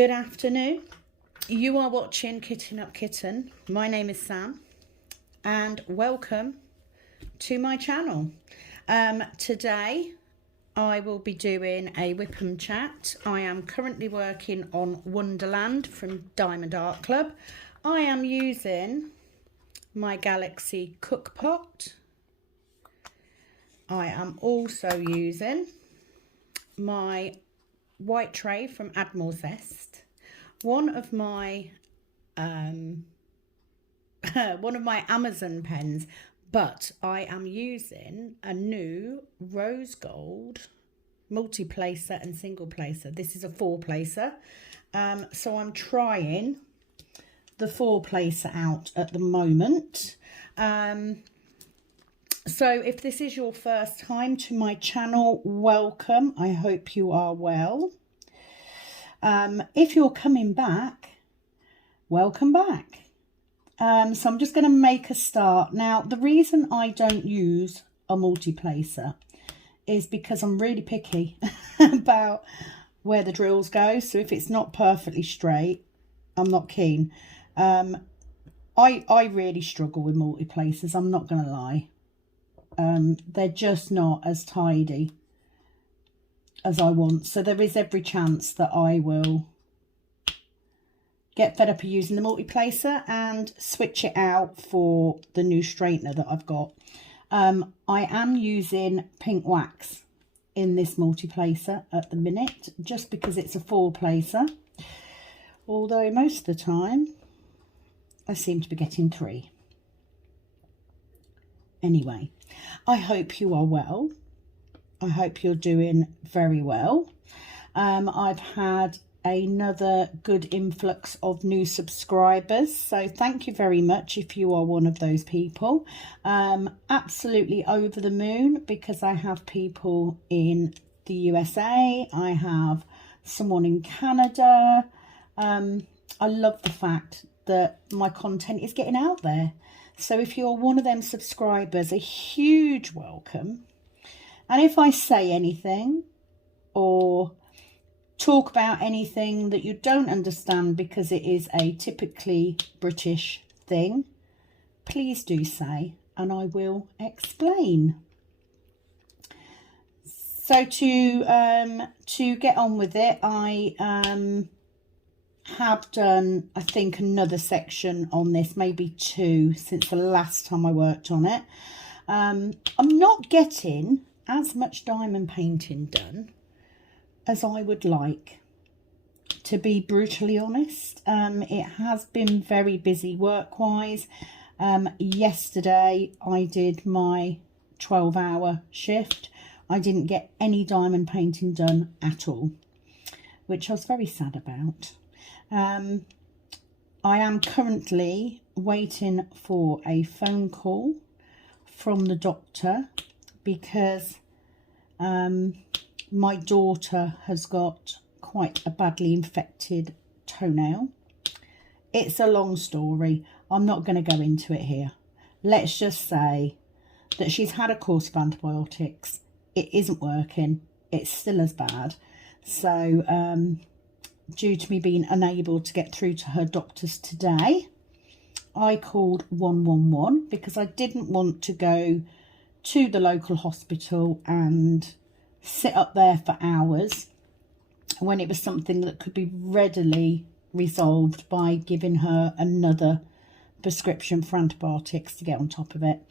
Good afternoon. You are watching Kitten Up Kitten. My name is Sam and welcome to my channel. Today I will be doing a Wip and Chat. I am currently working on Wonderland from Diamond Art Club. I am using my Galaxy cook pot. I am also using my white tray from Admiral Zest, one of my Amazon pens, but I am using a new rose gold multi-placer and single placer. This is a 4-placer, so I'm trying the 4-placer out at the moment. So if this is your first time to my channel, welcome. I hope you are well. If you're coming back, welcome back. So I'm just going to make a start. Now, the reason I don't use a multi-placer is because I'm really picky about where the drills go. So if it's not perfectly straight, I'm not keen. I really struggle with multi-placers, I'm not going to lie. They're just not as tidy as I want. So there is every chance that I will get fed up of using the multi-placer and switch it out for the new straightener that I've got. I am using pink wax in this multi-placer at the minute, just because it's a 4-placer. Although most of the time I seem to be getting 3. Anyway, I hope you are well. I hope you're doing very well. I've had another good influx of new subscribers, so thank you very much if you are one of those people. Absolutely over the moon, because I have people in the USA, I have someone in Canada. I love the fact that my content is getting out there. So if you're one of them subscribers, a huge welcome. And if I say anything or talk about anything that you don't understand because it is a typically British thing, please do say and I will explain. So to get on with it, I have done, I think, another section on this, maybe 2 since the last time I worked on it. I'm not getting as much diamond painting done as I would like, to be brutally honest. It has been very busy work-wise. Yesterday I did my 12-hour shift. I didn't get any diamond painting done at all, which I was very sad about. I am currently waiting for a phone call from the doctor because my daughter has got quite a badly infected toenail. It's a long story. I'm not going to go into it here. Let's just say that she's had a course of antibiotics. It isn't working. It's still as bad. So, due to me being unable to get through to her doctors today, I called 111 because I didn't want to go to the local hospital and sit up there for hours when it was something that could be readily resolved by giving her another prescription for antibiotics to get on top of it.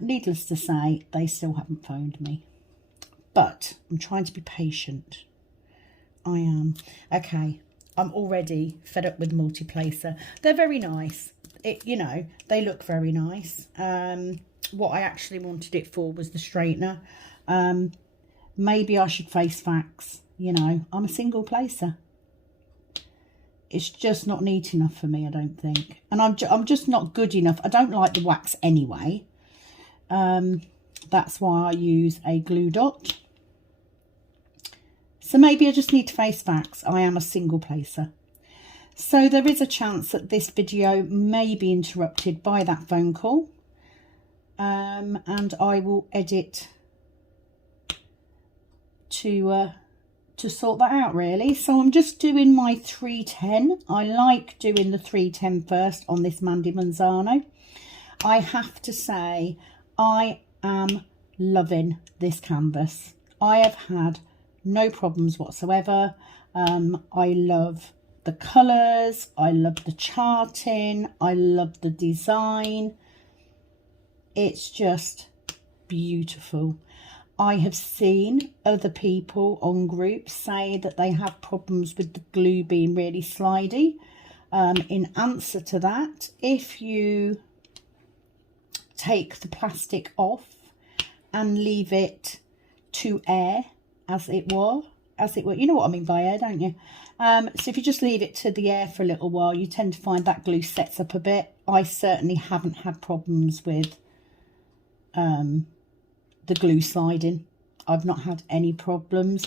Needless to say, they still haven't phoned me, but I'm trying to be patient. I am. Okay, I'm already fed up with multi-placer. They're very nice. You know, they look very nice. What I actually wanted it for was the straightener. Maybe I should face facts. You know, I'm a single placer. It's just not neat enough for me, I don't think. And I'm just not good enough. I don't like the wax anyway. That's why I use a glue dot. So maybe I just need to face facts. I am a single placer. So there is a chance that this video may be interrupted by that phone call. And I will edit to to sort that out really. So I'm just doing my 310. I like doing the 310 first on this Mandy Manzano. I have to say, I am loving this canvas. I have had no problems whatsoever. I love the colours, I love the charting, I love the design. It's just beautiful. I have seen other people on groups say that they have problems with the glue being really slidey. In answer to that, if you take the plastic off and leave it to air as it were, you know what I mean by air, don't you? So if you just leave it to the air for a little while, you tend to find that glue sets up a bit. I certainly haven't had problems with the glue sliding. I've not had any problems.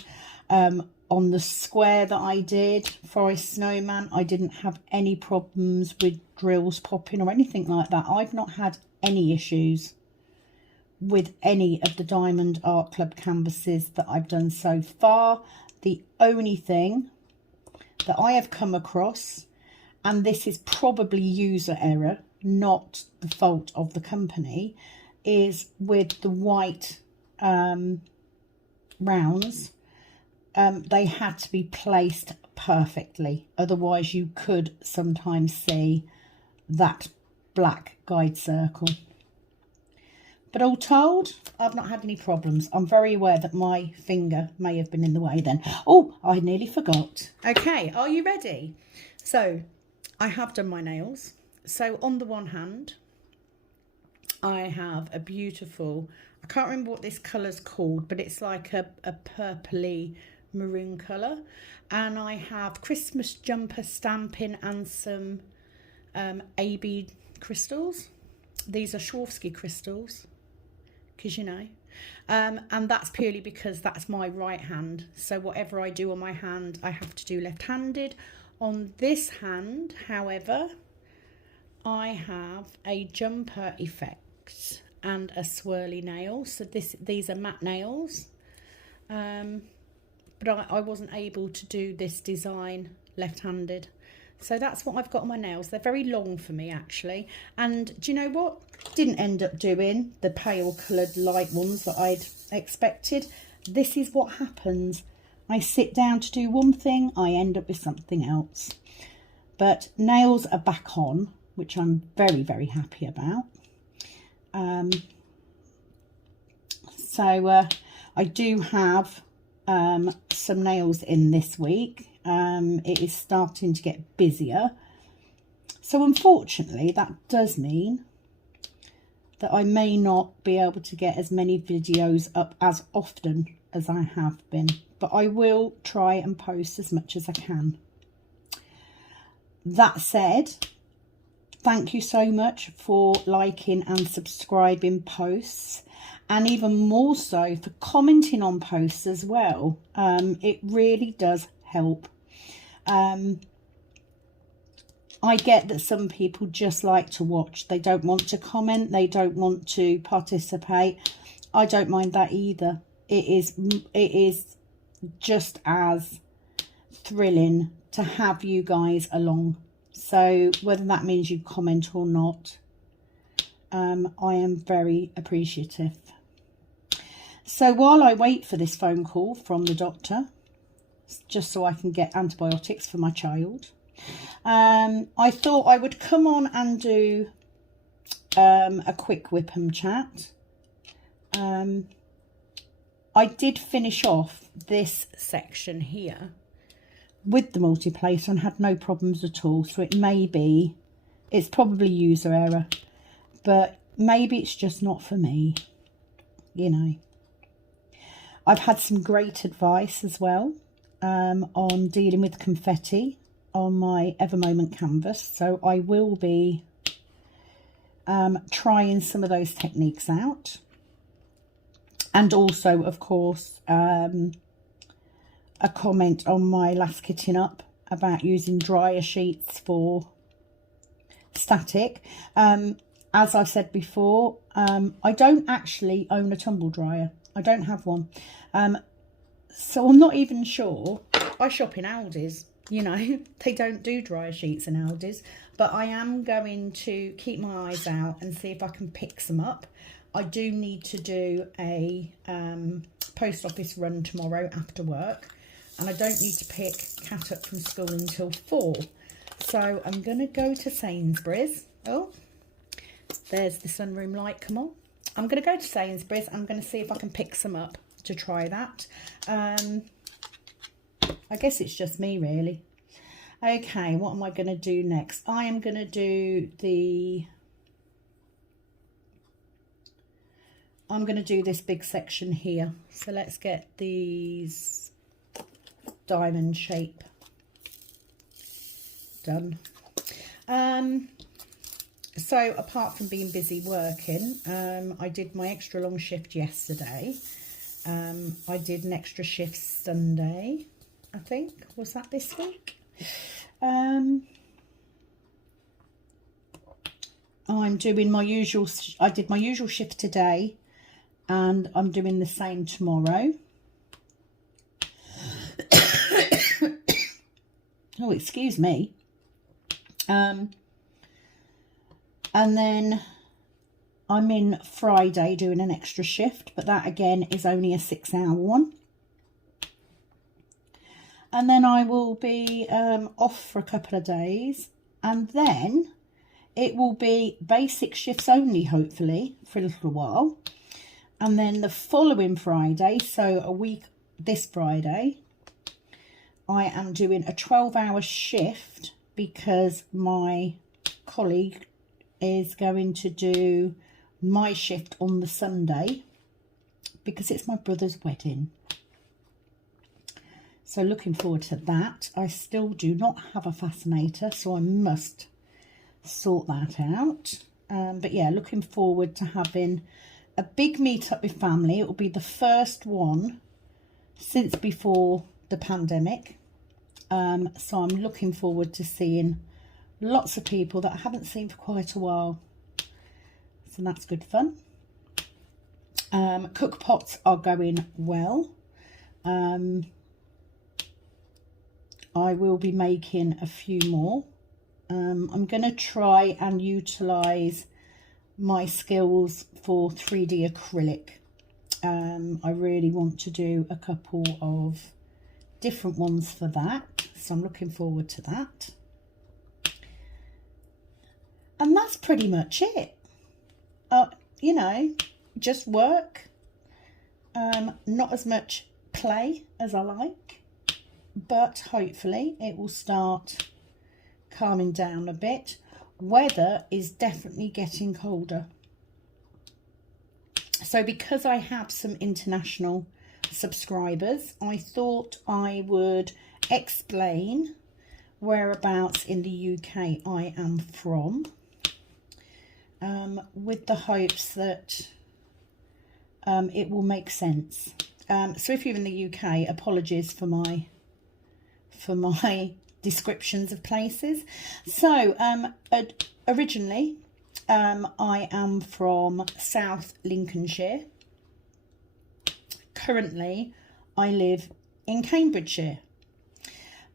On the square that I did, Forest Snowman, I didn't have any problems with drills popping or anything like that. I've not had any issues with any of the Diamond Art Club canvases that I've done so far. The only thing that I have come across, and this is probably user error, not the fault of the company, is with the white rounds. They had to be placed perfectly, otherwise you could sometimes see that black guide circle. But all told, I've not had any problems. I'm very aware that my finger may have been in the way then. Oh, I nearly forgot. Okay, are you ready? So I have done my nails. So on the one hand, I have a beautiful, I can't remember what this colour's called, but it's like a purpley maroon colour. And I have Christmas jumper stamping and some AB crystals. These are Swarovski crystals, because you know. And that's purely because that's my right hand. So whatever I do on my hand, I have to do left-handed. On this hand, however, I have a jumper effect and a swirly nail. So these are matte nails. But I wasn't able to do this design left-handed. So that's what I've got on my nails. They're very long for me, actually. And do you know what? Didn't end up doing the pale coloured light ones that I'd expected. This is what happens. I sit down to do one thing, I end up with something else. But nails are back on, which I'm very, very happy about. So I do have some nails in this week. It is starting to get busier. So unfortunately, that does mean that I may not be able to get as many videos up as often as I have been. But I will try and post as much as I can. That said, thank you so much for liking and subscribing posts, and even more so for commenting on posts as well. It really does help. I get that some people just like to watch. They don't want to comment. They don't want to participate. I don't mind that either. It is just as thrilling to have you guys along. So whether that means you comment or not, I am very appreciative. So while I wait for this phone call from the doctor, just so I can get antibiotics for my child, I thought I would come on and do a quick Wip and Chat. I did finish off this section here with the multiplater and had no problems at all. So it's probably user error, but maybe it's just not for me, you know. I've had some great advice as well on dealing with confetti on my Ever Moment canvas. So I will be trying some of those techniques out. And also, of course, a comment on my last kitting up about using dryer sheets for static. As I said before, I don't actually own a tumble dryer. I don't have one. So I'm not even sure. I shop in Aldi's, you know, they don't do dryer sheets in Aldi's, but I am going to keep my eyes out and see if I can pick some up. I do need to do a post office run tomorrow after work, and I don't need to pick Kat up from school until 4. So I'm going to go to Sainsbury's. Oh, there's the sunroom light, come on. I'm going to go to Sainsbury's. I'm going to see if I can pick some up to try that. I guess it's just me, really. Okay, what am I going to do next? I am going to do the... I'm going to do this big section here. So let's get these diamond shape done. So apart from being busy working, I did my extra long shift yesterday. I did an extra shift Sunday, I think. Was that this week? I'm doing my usual, I did my usual shift today, and I'm doing the same tomorrow. Oh, excuse me. And then I'm in Friday doing an extra shift, but that again is only a 6-hour one. And then I will be off for a couple of days, and then it will be basic shifts only, hopefully, for a little while. And then the following Friday, so a week this Friday, I am doing a 12-hour shift because my colleague is going to do my shift on the Sunday because it's my brother's wedding. So looking forward to that. I still do not have a fascinator, so I must sort that out. But yeah, looking forward to having a big meet up with family. It will be the first one since before the pandemic. So I'm looking forward to seeing lots of people that I haven't seen for quite a while. So that's good fun. Cook pots are going well. I will be making a few more. I'm going to try and utilise my skills for 3D acrylic. I really want to do a couple of different ones for that, so I'm looking forward to that. And that's pretty much it. You know, just work. Not as much play as I like, but hopefully it will start calming down a bit. Weather is definitely getting colder. So because I have some international subscribers, I thought I would explain whereabouts in the UK I am from, with the hopes that it will make sense. So if you're in the UK, apologies for my descriptions of places. So originally I am from South Lincolnshire. Currently I live in Cambridgeshire.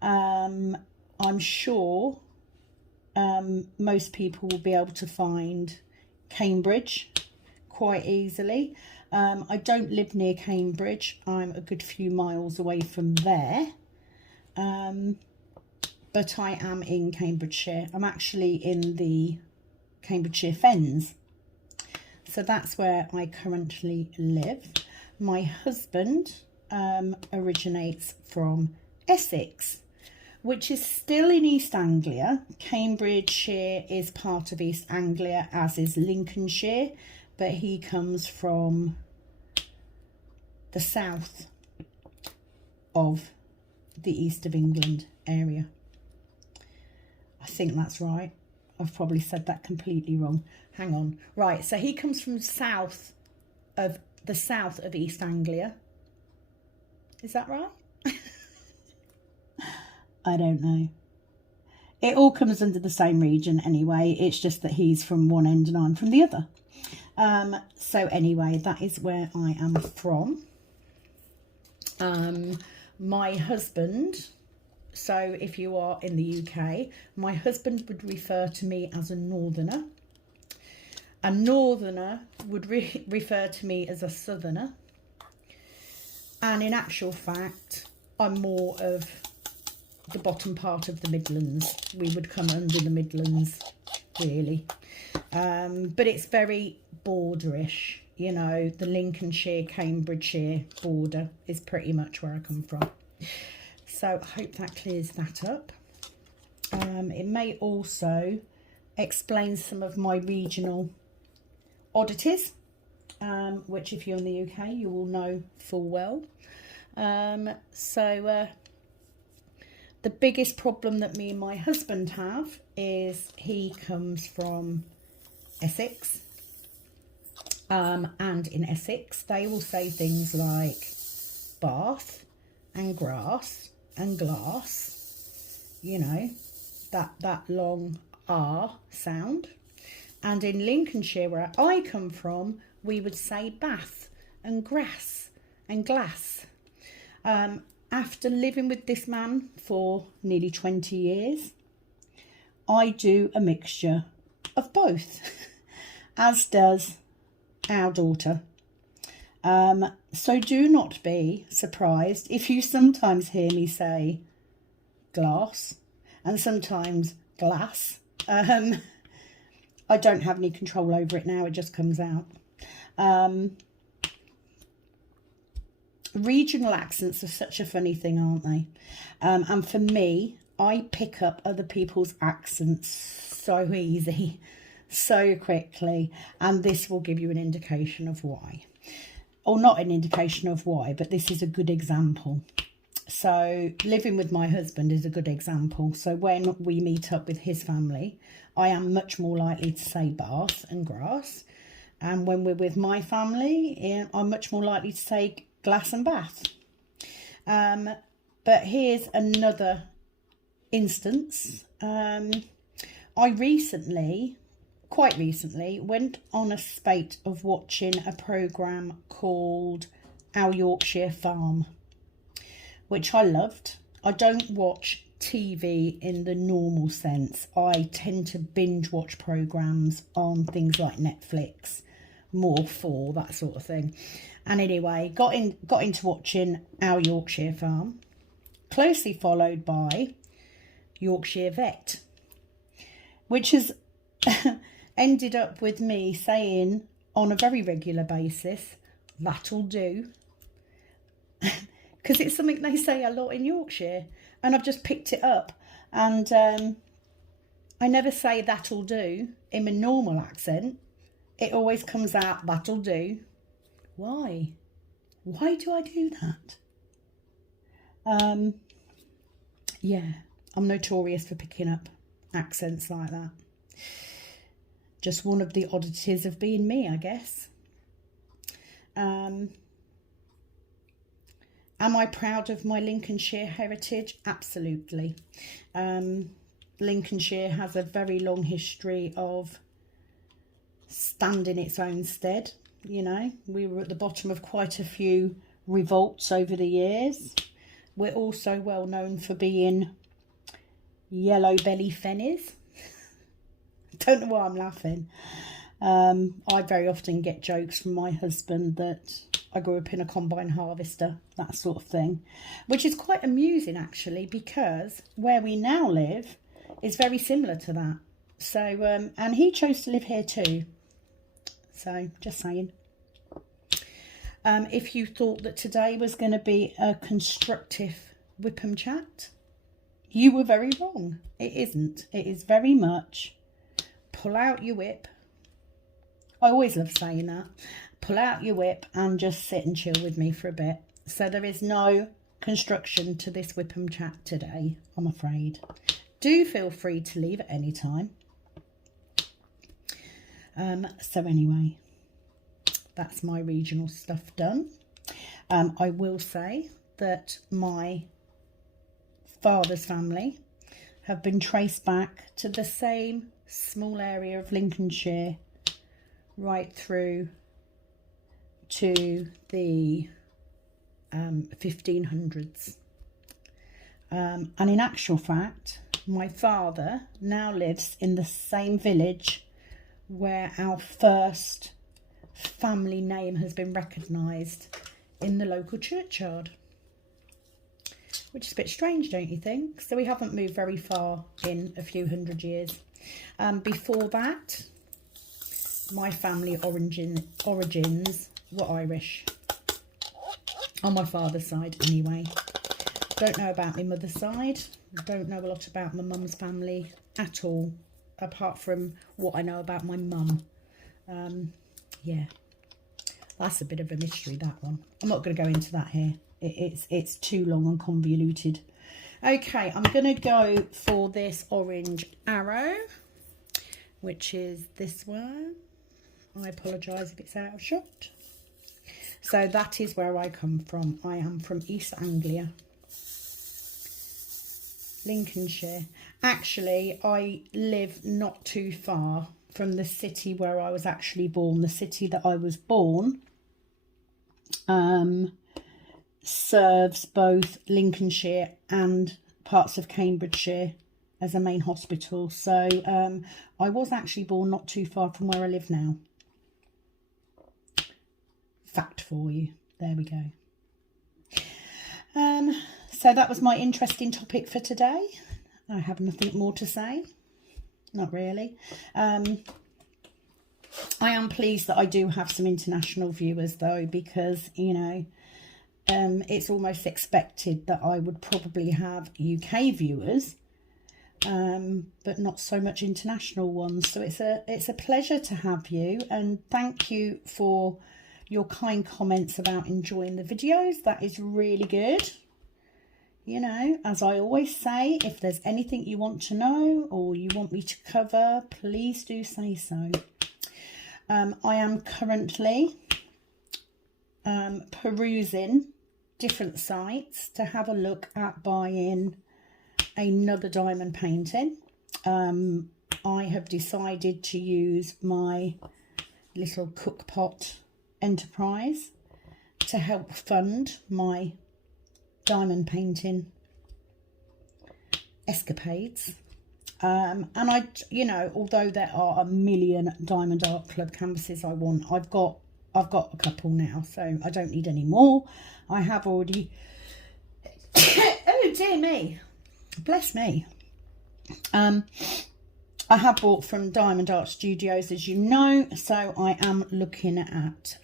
I'm sure most people will be able to find Cambridge quite easily. I don't live near Cambridge. I'm a good few miles away from there. But I am in Cambridgeshire. I'm actually in the Cambridgeshire Fens. So that's where I currently live. My husband originates from Essex, which is still in East Anglia. Cambridgeshire is part of East Anglia, as is Lincolnshire, but he comes from the south of the east of England area. I think that's right. I've probably said that completely wrong. Hang on. Right, so he comes from the south of East Anglia. Is that right? I don't know. It all comes under the same region anyway. It's just that he's from one end and I'm from the other. So anyway, that is where I am from. My husband, so if you are in the UK, my husband would refer to me as a northerner. A northerner would refer to me as a southerner. And in actual fact, I'm more of the bottom part of the Midlands. We would come under the Midlands, really. But it's very borderish. You know, the Lincolnshire, Cambridgeshire border is pretty much where I come from. So I hope that clears that up. It may also explain some of my regional oddities, which if you're in the UK, you will know full well. The biggest problem that me and my husband have is he comes from Essex. And in Essex, they will say things like bath and grass and glass, you know, that long R sound. And in Lincolnshire, where I come from, we would say bath and grass and glass. After living with this man for nearly 20 years, I do a mixture of both, as does our daughter. So do not be surprised if you sometimes hear me say glass and sometimes glass. I don't have any control over it now, it just comes out. Regional accents are such a funny thing, aren't they? And for me, I pick up other people's accents so easy, so quickly, and this will give you an indication of why. Or not an indication of why, but this is a good example. So living with my husband is a good example. So when we meet up with his family, I am much more likely to say bath and grass. And when we're with my family, I'm much more likely to say glass and bath. But here's another instance. I quite recently, went on a spate of watching a programme called Our Yorkshire Farm, which I loved. I don't watch TV in the normal sense. I tend to binge watch programmes on things like Netflix, more for that sort of thing. And anyway, got into watching Our Yorkshire Farm, closely followed by Yorkshire Vet, which has ended up with me saying on a very regular basis, that'll do. Because it's something they say a lot in Yorkshire. And I've just picked it up. And I never say that'll do in my normal accent. It always comes out, that'll do. Why? Why do I do that? Yeah, I'm notorious for picking up accents like that. Just one of the oddities of being me, I guess. Am I proud of my Lincolnshire heritage? Absolutely. Lincolnshire has a very long history of standing its own stead. You know, we were at the bottom of quite a few revolts over the years. We're also well known for being yellow belly fennies. Don't know why I'm laughing. I very often get jokes from my husband that I grew up in a combine harvester, that sort of thing, which is quite amusing actually, because where we now live is very similar to that. So, and he chose to live here too. So, just saying. If you thought that today was going to be a constructive Wip and Chat, you were very wrong. It isn't. It is very much pull out your whip. I always love saying that. Pull out your whip and just sit and chill with me for a bit. So there is no construction to this Wip and Chat today, I'm afraid. Do feel free to leave at any time. So anyway, that's my regional stuff done. I will say that my father's family have been traced back to the same small area of Lincolnshire right through to the 1500s. And in actual fact, my father now lives in the same village where our first family name has been recognised in the local churchyard. Which is a bit strange, don't you think? So we haven't moved very far in a few hundred years. Before that, my family origins were Irish. On my father's side, anyway. Don't know about my mother's side. Don't know a lot about my mum's family at all, apart from what I know about my mum. Yeah, that's a bit of a mystery, that one. I'm not going to go into that here. It's too long and convoluted. Okay, I'm going to go for this orange arrow, which is this one. I apologise if it's out of shot. So that is where I come from. I am from East Anglia, Lincolnshire. Actually, I live not too far from the city where I was actually born. The city that I was born serves both Lincolnshire and parts of Cambridgeshire as a main hospital. So I was actually born not too far from where I live now. Fact for you. There we go. So that was my interesting topic for today. I have nothing more to say. Not really. I am pleased that I do have some international viewers though, because, you know, it's almost expected that I would probably have UK viewers, but not so much international ones. So it's a pleasure to have you, and thank you for your kind comments about enjoying the videos. That is really good. You know, as I always say, if there's anything you want to know or you want me to cover, please do say so. I am currently perusing different sites to have a look at buying another diamond painting. I have decided to use my little cook pot enterprise to help fund my diamond painting escapades. And I, you know, although there are a million Diamond Art Club canvases I want, I've got a couple now, so I don't need any more. I have already oh dear me, bless me. I have bought from Diamond Art Studios, as you know, so I am looking at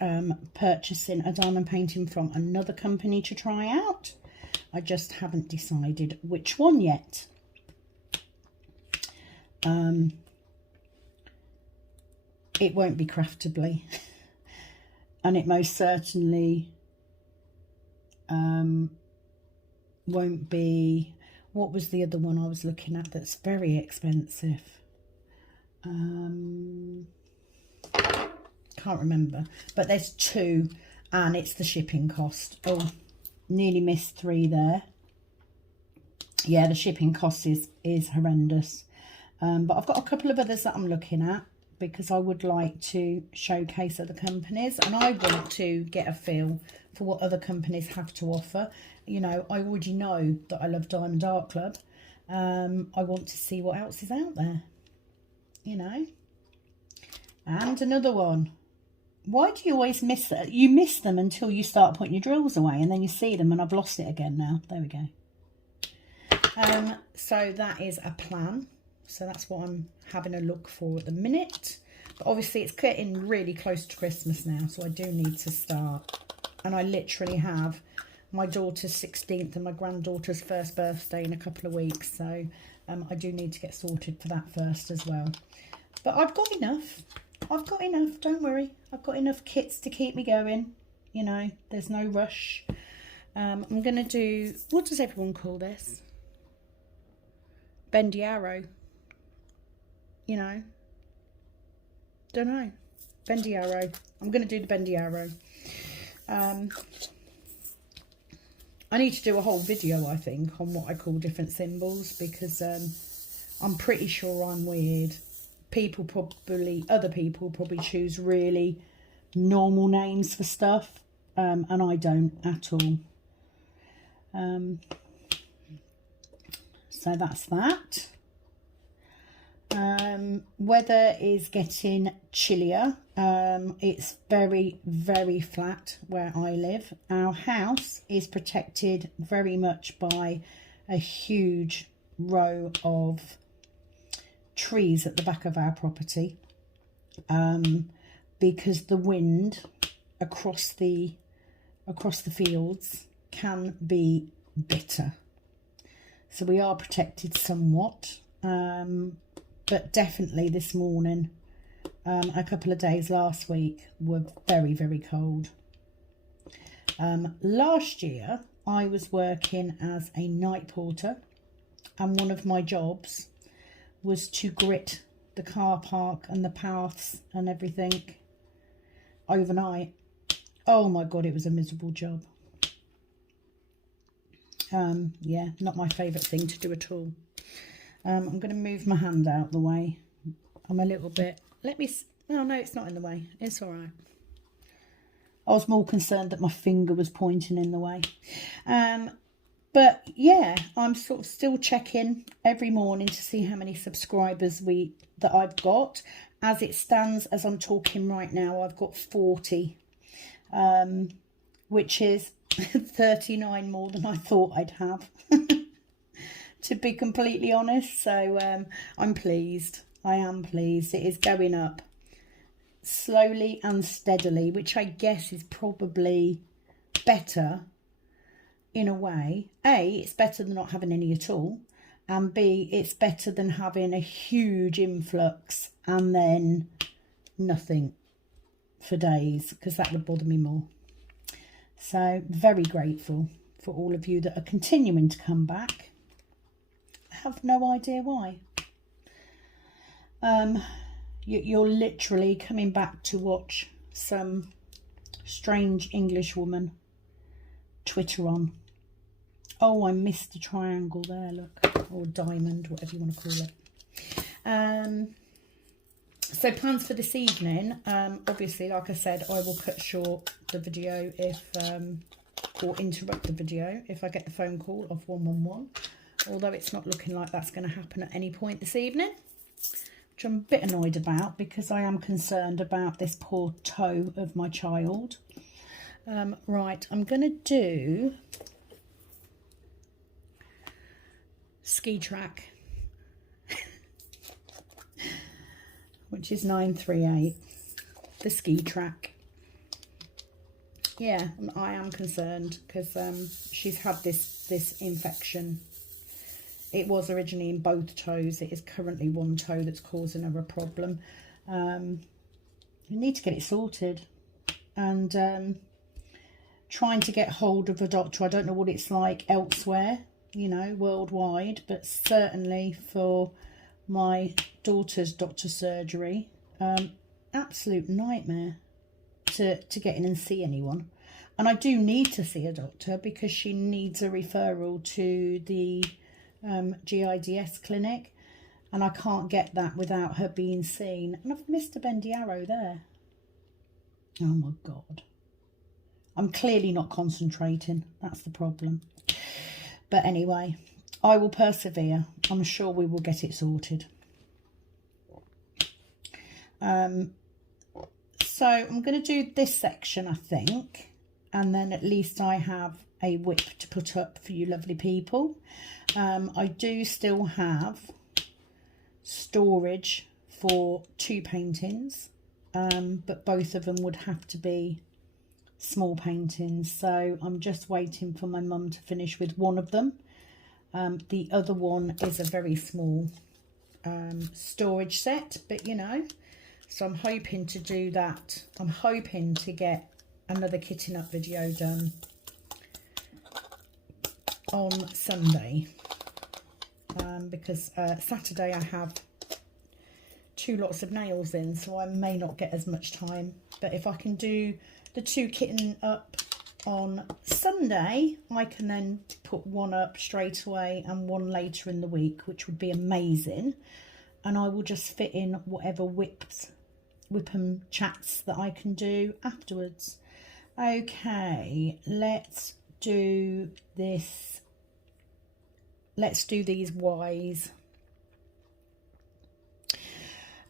purchasing a diamond painting from another company to try out. I just haven't decided which one yet. It won't be Craftably, and it most certainly won't be, what was the other one I was looking at that's very expensive? Can't remember, but there's two, and it's the shipping cost. Oh, nearly missed 3 there. Yeah, the shipping cost is horrendous. But I've got a couple of others that I'm looking at, because I would like to showcase other companies, and I want to get a feel for what other companies have to offer. You know, I already know that I love Diamond Art Club. I want to see what else is out there, you know. And another one. Why do you always miss it? You miss them until you start putting your drills away, and then you see them, and I've lost it again now. There we go. So that is a plan. So that's what I'm having a look for at the minute. But obviously it's getting really close to Christmas now, so I do need to start. And I literally have my daughter's 16th and my granddaughter's first birthday in a couple of weeks. So I do need to get sorted for that first as well. But I've got enough. I've got enough, don't worry. I've got enough kits to keep me going. You know, there's no rush. I'm going to do, what does everyone call this? Bendiero. You know, don't know. Bendiero. I'm going to do the Bendiero. I need to do a whole video, I think, on what I call different symbols, because I'm pretty sure I'm weird. Other people probably choose really normal names for stuff, and I don't at all. So that's that. Weather is getting chillier. It's very, very flat where I live. Our house is protected very much by a huge row of trees at the back of our property, because the wind across the fields can be bitter. So we are protected somewhat, but definitely this morning, a couple of days last week were very, very cold. Last year I was working as a night porter, and one of my jobs was to grit the car park and the paths and everything overnight. Oh my God, it was a miserable job. Yeah, not my favourite thing to do at all. I'm going to move my hand out the way. I'm a little bit, oh no, it's not in the way. It's all right. I was more concerned that my finger was pointing in the way. But yeah, I'm sort of still checking every morning to see how many subscribers that I've got. As it stands, as I'm talking right now, I've got 40, which is 39 more than I thought I'd have, to be completely honest. So I'm pleased. I am pleased. It is going up slowly and steadily, which I guess is probably better in a way. A, it's better than not having any at all, and B, it's better than having a huge influx and then nothing for days, because that would bother me more. So very grateful for all of you that are continuing to come back. I have no idea why. You're literally coming back to watch some strange English woman Twitter on. Oh, I missed a triangle there, look, or diamond, whatever you want to call it. So plans for this evening, obviously, like I said, I will cut short the video or interrupt the video if I get the phone call of 111, although it's not looking like that's going to happen at any point this evening, which I'm a bit annoyed about because I am concerned about this poor toe of my child. Right, I'm going to do ski track, which is 938, the ski track. Yeah, I am concerned because she's had this infection. It was originally in both toes. It is currently one toe that's causing her a problem. We need to get it sorted, and trying to get hold of a doctor. I don't know what it's like elsewhere, you know, worldwide, but certainly for my daughter's doctor surgery, absolute nightmare to get in and see anyone. And I do need to see a doctor because she needs a referral to the GIDS clinic, and I can't get that without her being seen. And I've missed a Bendiero there. Oh my God. I'm clearly not concentrating. That's the problem. But anyway, I will persevere. I'm sure we will get it sorted. So I'm going to do this section, I think, and then at least I have a whip to put up for you lovely people. I do still have storage for 2 paintings, but both of them would have to be small paintings, so I'm just waiting for my mum to finish with one of them. The other one is a very small storage set, but you know, so I'm hoping to do that. I'm hoping to get another kitting up video done on Sunday, because Saturday I have 2 lots of nails in, so I may not get as much time. But if I can do the 2 kitten up on Sunday, I can then put one up straight away and one later in the week, which would be amazing. And I will just fit in whatever whip and chats that I can do afterwards. Okay, let's do this. Let's do these Ys.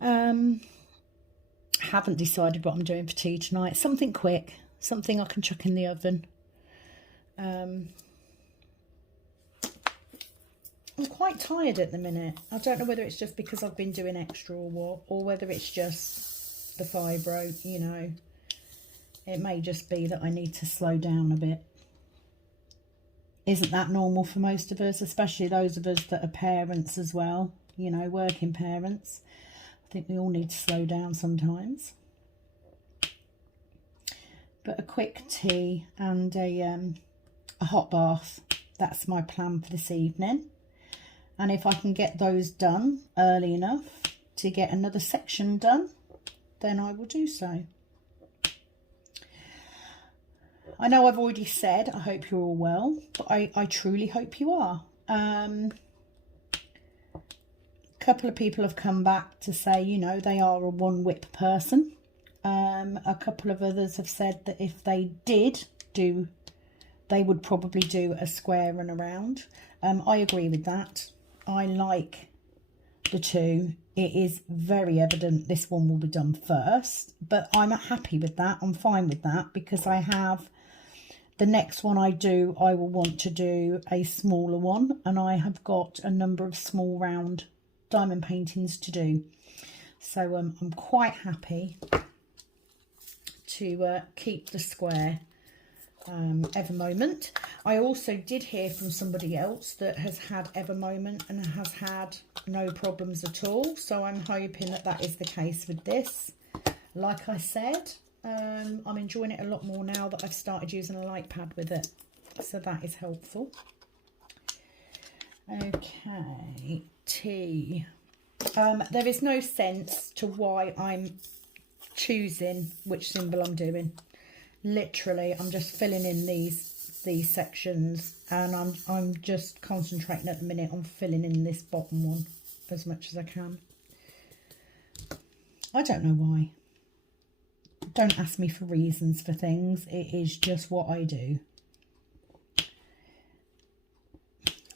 Haven't decided what I'm doing for tea tonight. Something quick, something I can chuck in the oven. I'm quite tired at the minute. I don't know whether it's just because I've been doing extra or what, or whether it's just the fibro, you know. It may just be that I need to slow down a bit. Isn't that normal for most of us, especially those of us that are parents as well, you know, working parents? I think we all need to slow down sometimes. But a quick tea and a hot bath, that's my plan for this evening. And if I can get those done early enough to get another section done, then I will do so. I know I've already said I hope you're all well, but I truly hope you are. A couple of people have come back to say, you know, they are a one whip person. A couple of others have said that if they did do, they would probably do a square run around. I agree with that. I like the two. It is very evident this one will be done first, but I'm happy with that. I'm fine with that because I have the next one I do, I will want to do a smaller one, and I have got a number of small round diamond paintings to do. So I'm quite happy to keep the square Ever Moment. I also did hear from somebody else that has had Ever Moment and has had no problems at all. So I'm hoping that that is the case with this. Like I said, I'm enjoying it a lot more now that I've started using a light pad with it. So that is helpful. Okay, tea. There is no sense to why I'm choosing which symbol I'm doing. Literally, I'm just filling in these sections, and I'm just concentrating at the minute on filling in this bottom one as much as I can. I don't know why. Don't ask me for reasons for things. It is just what I do.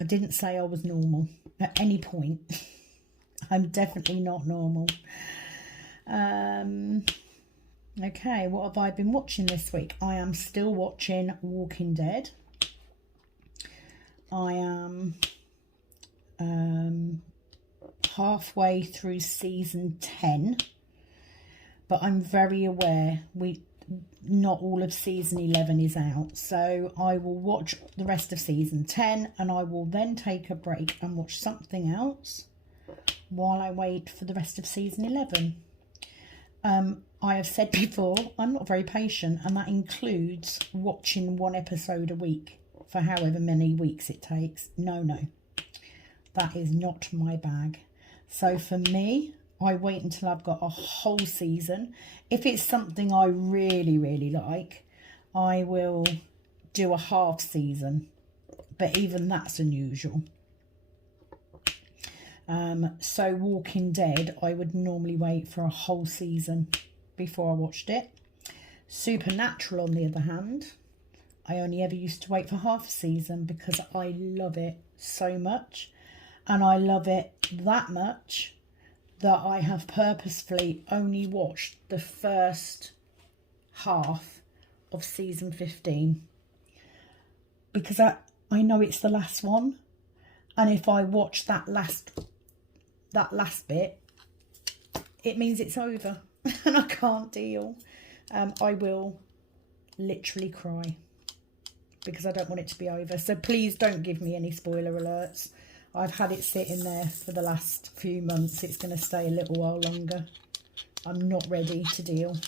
I didn't say I was normal at any point. I'm definitely not normal. Okay, what have I been watching this week? I am still watching Walking Dead. I am halfway through season 10, but I'm very aware not all of season 11 is out, so I will watch the rest of season 10 and I will then take a break and watch something else while I wait for the rest of season 11. I have said before, I'm not very patient, and that includes watching one episode a week for however many weeks it takes. No, that is not my bag. So for me, I wait until I've got a whole season. If it's something I really, really like, I will do a half season, but even that's unusual. So Walking Dead, I would normally wait for a whole season before I watched it. Supernatural, on the other hand, I only ever used to wait for half a season because I love it so much, and I love it that much that I have purposefully only watched the first half of season 15 because I know it's the last one, and if I watch that last bit, it means it's over and I can't deal. I will literally cry because I don't want it to be over. So please don't give me any spoiler alerts. I've had it sitting there for the last few months. It's going to stay a little while longer. I'm not ready to deal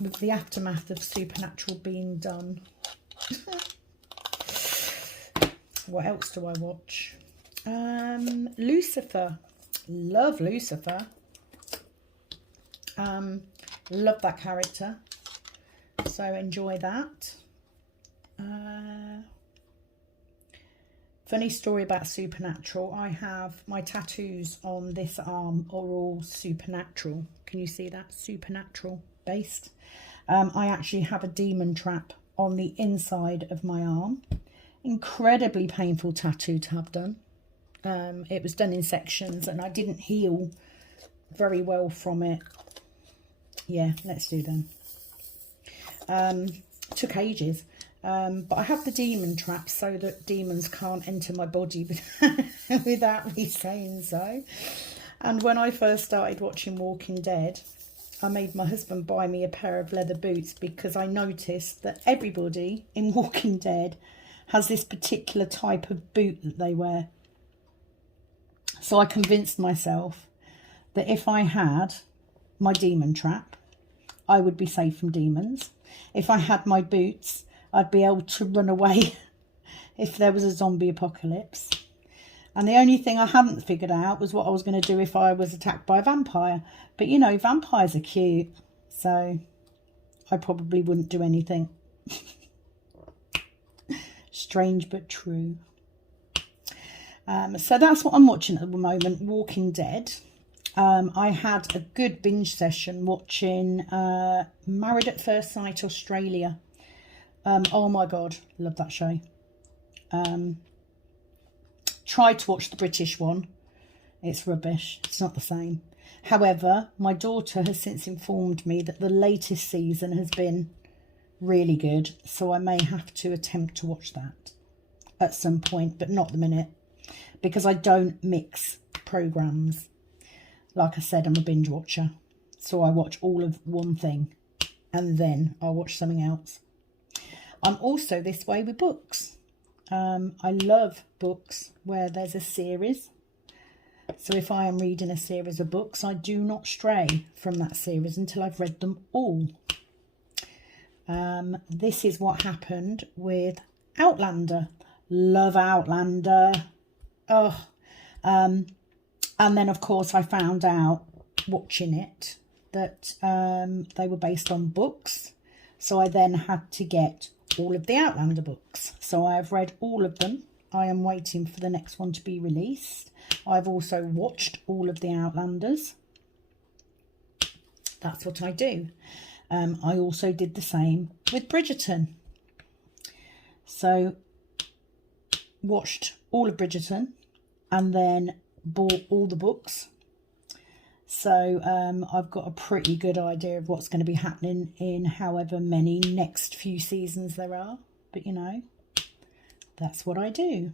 with the aftermath of Supernatural being done. What else do I watch? Lucifer. Love Lucifer. Love that character. So enjoy that. Funny story about Supernatural. I have my tattoos on this arm are all Supernatural. Can you see that? Supernatural based. I actually have a demon trap on the inside of my arm. Incredibly painful tattoo to have done. It was done in sections and I didn't heal very well from it. Yeah, let's do them. Took ages. But I have the demon trap so that demons can't enter my body without me saying so. And when I first started watching Walking Dead, I made my husband buy me a pair of leather boots because I noticed that everybody in Walking Dead has this particular type of boot that they wear. So I convinced myself that if I had my demon trap, I would be safe from demons. If I had my boots, I'd be able to run away if there was a zombie apocalypse. And the only thing I hadn't figured out was what I was going to do if I was attacked by a vampire. But, you know, vampires are cute, so I probably wouldn't do anything. Strange but true. So that's what I'm watching at the moment, Walking Dead. I had a good binge session watching Married at First Sight Australia. Oh my God, love that show. Tried to watch the British one. It's rubbish. It's not the same. However, my daughter has since informed me that the latest season has been really good. So I may have to attempt to watch that at some point, but not the minute. Because I don't mix programmes. Like I said, I'm a binge watcher. So I watch all of one thing and then I'll watch something else. I'm also this way with books. I love books where there's a series. So if I am reading a series of books, I do not stray from that series until I've read them all. This is what happened with Outlander. Love Outlander. Oh, and then of course I found out watching it that they were based on books. So I then had to get all of the Outlander books. So I have read all of them. I am waiting for the next one to be released. I've also watched all of the Outlanders. That's what I do. I also did the same with Bridgerton. So watched all of Bridgerton and then bought all the books. So I've got a pretty good idea of what's going to be happening in however many next few seasons there are. But, you know, that's what I do.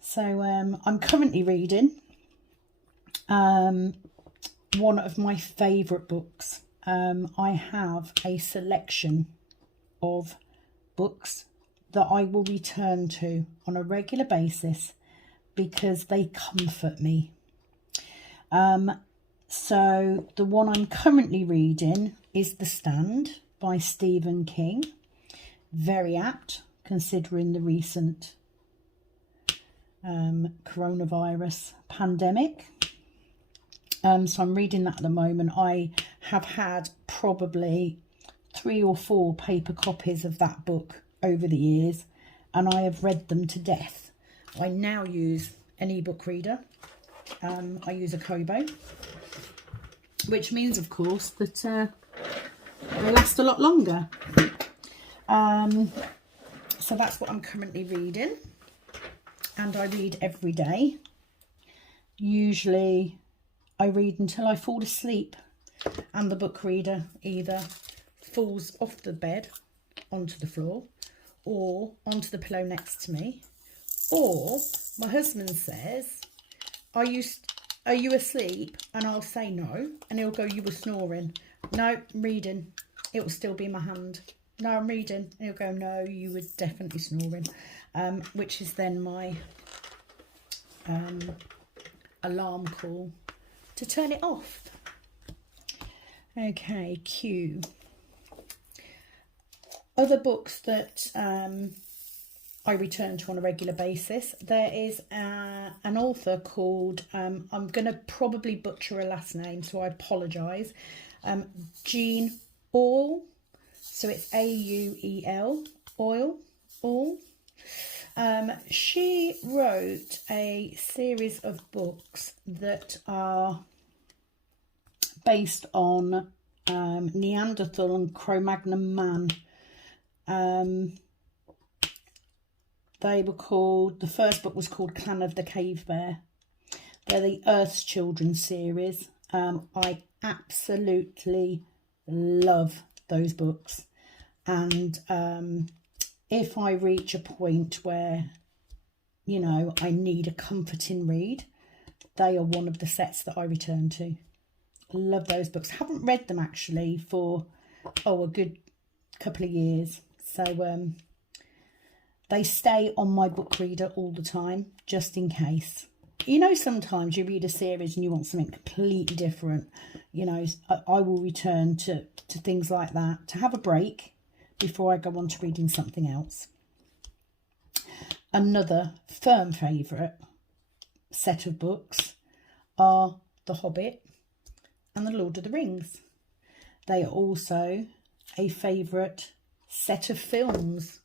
So I'm currently reading one of my favourite books. I have a selection of books that I will return to on a regular basis because they comfort me. So the one I'm currently reading is The Stand by Stephen King. Very apt considering the recent coronavirus pandemic. So I'm reading that at the moment. I have had probably 3 or 4 paper copies of that book over the years and I have read them to death. I now use an ebook reader. I use a Kobo, which means, of course, that they last a lot longer. So that's what I'm currently reading, and I read every day. Usually I read until I fall asleep, and the book reader either falls off the bed onto the floor or onto the pillow next to me. Or my husband says, are you asleep? And I'll say no. And he'll go, you were snoring. No, I'm reading. It will still be in my hand. No, I'm reading. And he'll go, no, you were definitely snoring. Which is then my alarm call to turn it off. Okay, Q. Other books that I return to on a regular basis. There is an author called, I'm going to probably butcher her last name, so I apologise, Jean Auel. So it's A-U-E-L, Auel. She wrote a series of books that are based on Neanderthal and Cro-Magnon Man. They were called, the first book was called Clan of the Cave Bear. They're the Earth's Children series. I absolutely love those books. And if I reach a point where, you know, I need a comforting read, they are one of the sets that I return to. Love those books. Haven't read them actually for, a good couple of years. So they stay on my book reader all the time, just in case. You know, sometimes you read a series and you want something completely different. You know, I will return to things like that to have a break before I go on to reading something else. Another firm favourite set of books are The Hobbit and The Lord of the Rings. They are also a favourite set of films.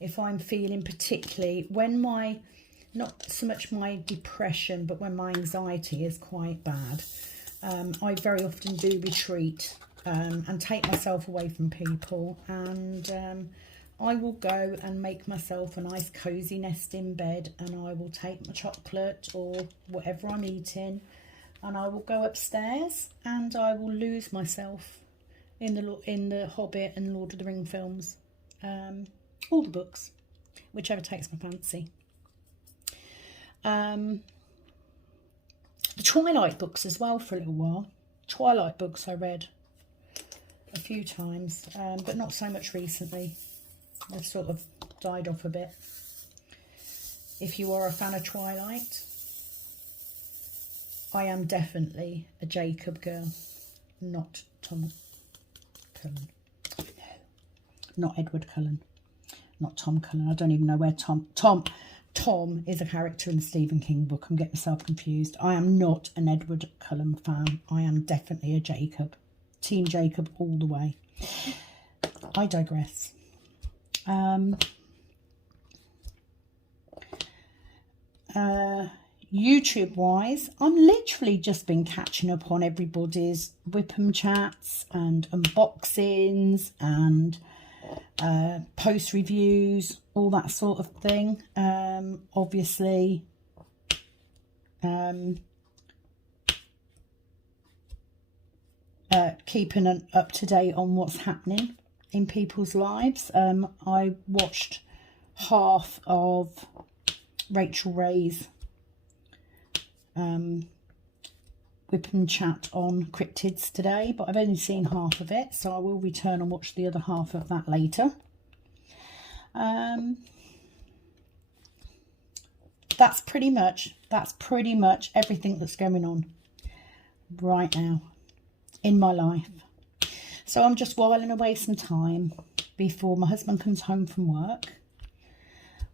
If I'm feeling particularly, when my, not so much my depression, but when my anxiety is quite bad, I very often do retreat and take myself away from people, and I will go and make myself a nice cosy nest in bed, and I will take my chocolate or whatever I'm eating, and I will go upstairs and I will lose myself in the Hobbit and Lord of the Ring films. All the books, whichever takes my fancy. The Twilight books as well for a little while. Twilight books I read a few times, but not so much recently. They've sort of died off a bit. If you are a fan of Twilight, I am definitely a Jacob girl, not Tom Cullen. No, not Edward Cullen. Not Tom Cullen. I don't even know where Tom is a character in the Stephen King book. I'm getting myself confused. I am not an Edward Cullen fan. I am definitely a Jacob. Team Jacob all the way. I digress. YouTube wise, I'm literally just been catching up on everybody's Wip and Chats and unboxings and post reviews, all that sort of thing. Obviously keeping up to date on what's happening in people's lives. I watched half of Rachel Ray's Wip and Chat on cryptids today, but I've only seen half of it, so I will return and watch the other half of that later. That's pretty much everything that's going on right now in my life. So I'm just whiling away some time before my husband comes home from work,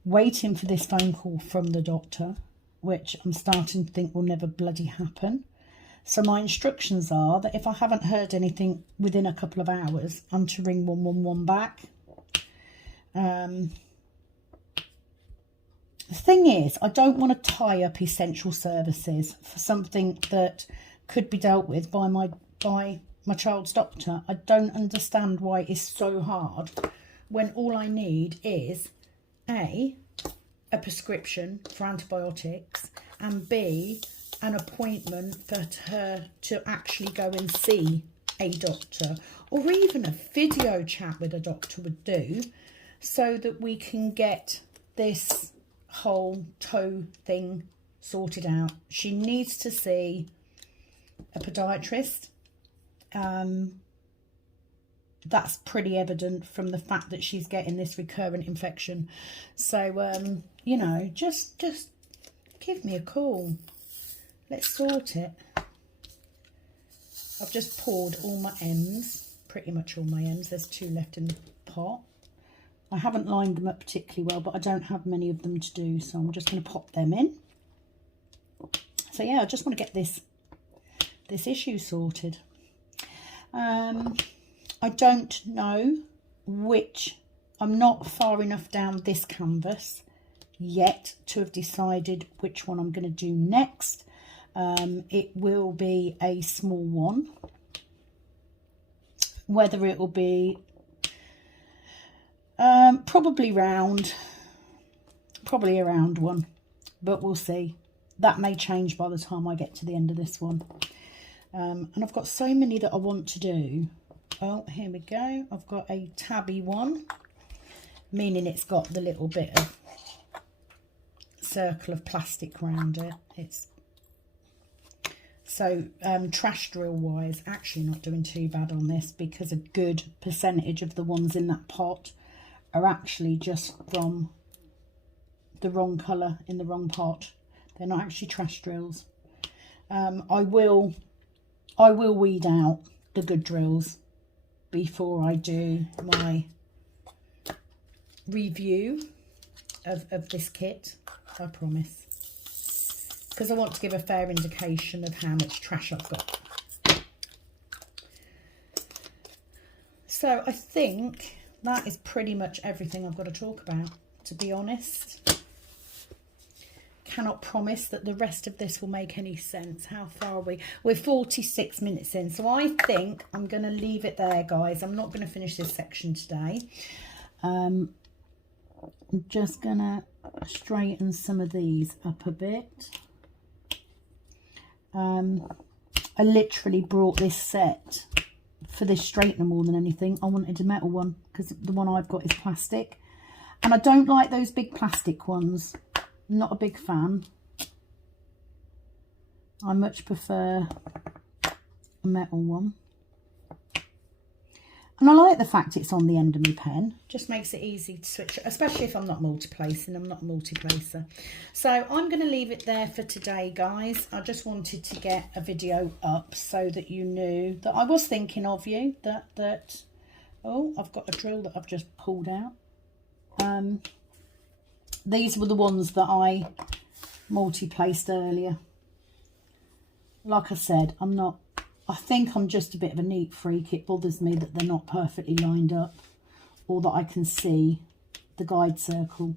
waiting for this phone call from the doctor, which I'm starting to think will never bloody happen. So my instructions are that if I haven't heard anything within a couple of hours, I'm to ring 111 back. The thing is, I don't want to tie up essential services for something that could be dealt with by my child's doctor. I don't understand why it's so hard when all I need is A, a prescription for antibiotics, and B, an appointment for her to actually go and see a doctor, or even a video chat with a doctor would do, so that we can get this whole toe thing sorted out. She needs to see a podiatrist. That's pretty evident from the fact that she's getting this recurrent infection. So, you know, just give me a call. Let's sort it. I've just poured all my M's, pretty much all my M's. There's 2 left in the pot. I haven't lined them up particularly well, but I don't have many of them to do, so I'm just going to pop them in. So yeah, I just want to get this issue sorted. I don't know which, I'm not far enough down this canvas yet to have decided which one I'm going to do next. It will be a small one. whether it will be probably a round one, but we'll see. That may change by the time I get to the end of this one. And I've got so many that I want to do. Oh, here we go. I've got a tabby one, meaning it's got the little bit of circle of plastic around it. It's so trash drill wise, actually not doing too bad on this, because a good percentage of the ones in that pot are actually just from the wrong colour in the wrong pot. They're not actually trash drills. I will weed out the good drills before I do my review of this kit, I promise, because I want to give a fair indication of how much trash I've got. So I think that is pretty much everything I've got to talk about, to be honest. Cannot promise that the rest of this will make any sense. How far are we? We're 46 minutes in, so I think I'm going to leave it there, guys. I'm not going to finish this section today. I'm just going to straighten some of these up a bit. I literally brought this set for this straightener more than anything. I wanted a metal one because the one I've got is plastic, and I don't like those big plastic ones. Not a big fan. I much prefer a metal one. And I like the fact it's on the end of my pen. Just makes it easy to switch, especially if I'm not multi-placing. I'm not a multi-placer. So I'm going to leave it there for today, guys. I just wanted to get a video up so that you knew that I was thinking of you. Oh, I've got a drill that I've just pulled out. These were the ones that I multi-placed earlier. Like I said, I think I'm just a bit of a neat freak. It bothers me that they're not perfectly lined up, or that I can see the guide circle.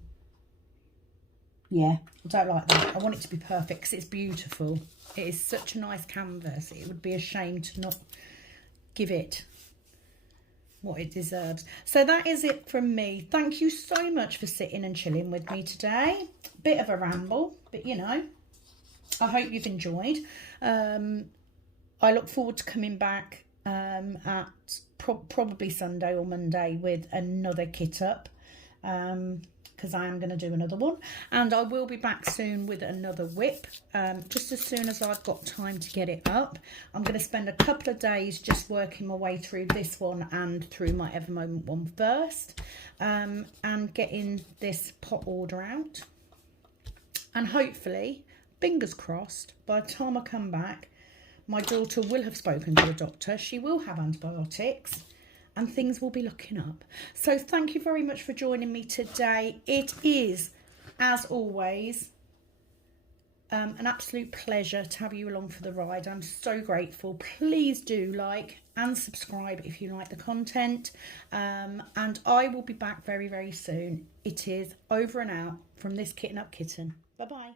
Yeah, I don't like that. I want it to be perfect because it's beautiful. It is such a nice canvas. It would be a shame to not give it what it deserves. So that is it from me. Thank you so much for sitting and chilling with me today. Bit of a ramble, but you know, I hope you've enjoyed. I look forward to coming back at probably Sunday or Monday with another kit up, because I am going to do another one, and I will be back soon with another whip, just as soon as I've got time to get it up. I'm going to spend a couple of days just working my way through this one and through my Ever Moment one first, and getting this pot order out, and hopefully, fingers crossed, by the time I come back, my daughter will have spoken to a doctor. She will have antibiotics, and things will be looking up. So thank you very much for joining me today. It is, as always, an absolute pleasure to have you along for the ride. I'm so grateful. Please do like and subscribe if you like the content. And I will be back very, very soon. It is over and out from this Kitten Up Kitten. Bye-bye.